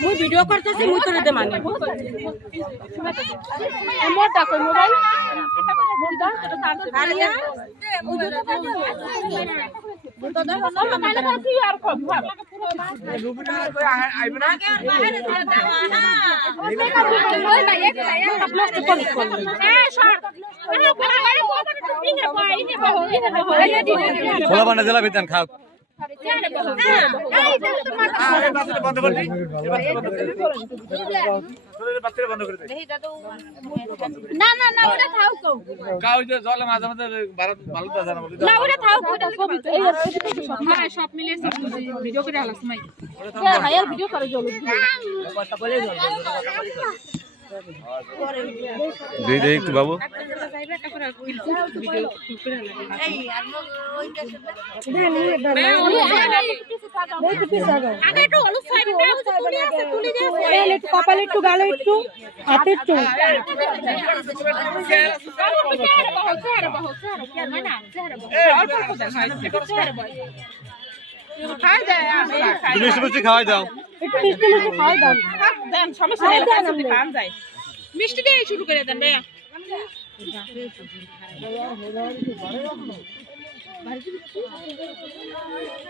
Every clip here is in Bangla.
মুই ভিডিও করতেছি মুই তোরে দে মানে মোটা কই মোবাইল মোটা তো সারছে আরিয়া তো দেখো না মানে কি আর কম রুবিনা কই আইবে না বাইরে দাও না ওই ভাই এক আপলোড কর হ্যাঁ সর খোলা বানা দিলা বিতান খাও বন্ধ করে দিই বন্ধ করে দে না না না ওটা খাও কাউ যে জলে মাঝে মাঝে ভালো দাদা না বলি না ওটা খাও ওটা ছবি তো হ্যাঁ সব মিলে ভিডিও করে আলাস মাই হ্যাঁ এর ভিডিও করে জল কথা বলে জল দেই দেই একটু বাবু কপালে একটু গালে একটু হাতে একটু মিষ্টি মিষ্টি খাওয়াই দাও একটু মিষ্টি মিষ্টি খাওয়াই দাও দেন সমস্যা নেই খান যায় মিষ্টি দিয়ে শুরু করে দেন ভাইয়া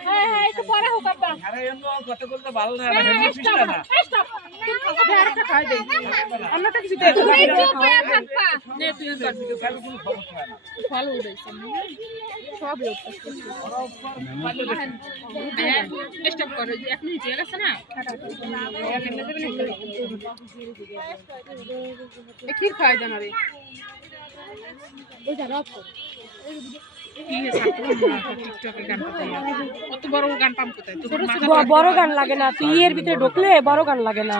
হ্যাঁ হ্যাঁ একটু পরে হোক আব্বা আরে এমন কথা বলতে ভালো না স্টপ স্টপ আরেকটা খাই দেই আমারটা কিছু দে তুমি চুপ হয়ে থাকবা নে তুই কর ভিডিও কাল কোনো সমস্যা হয় না ফলো হইছে সব হ্যাঁ স্টপ করো যে 1 মিনিট হয়ে গেছে না কি খাই দেন আরে ওই জায়গা বড় গান লাগে না তুই এর ভিতরে ঢুকলে বড় গান লাগে না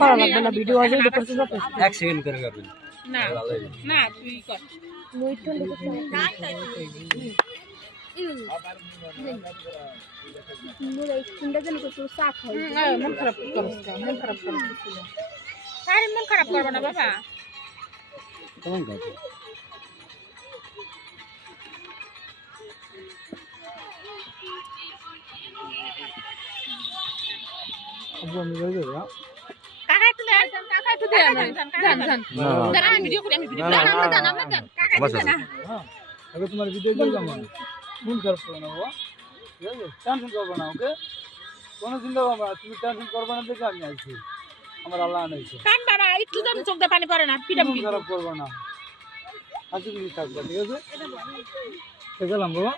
করা লাগবে না ভিডিও আজ এক সেকেন্ড করে করবেন না না তুই কর মন খারাপ করবো না বাবা তোমার ভিডিও মন খারাপ করো না বাবা ঠিক আছে টেনশন করবো না ওকে কোনো চিন্তা করবো না তুমি টেনশন করবো না দেখে আমি আইছি আমার আল্লাহ আনাইছে একটু যেন চোখ দিয়ে পানি পড়ে না মন খারাপ করবো না হাসি খুশি থাকবে ঠিক আছে গেলাম বাবা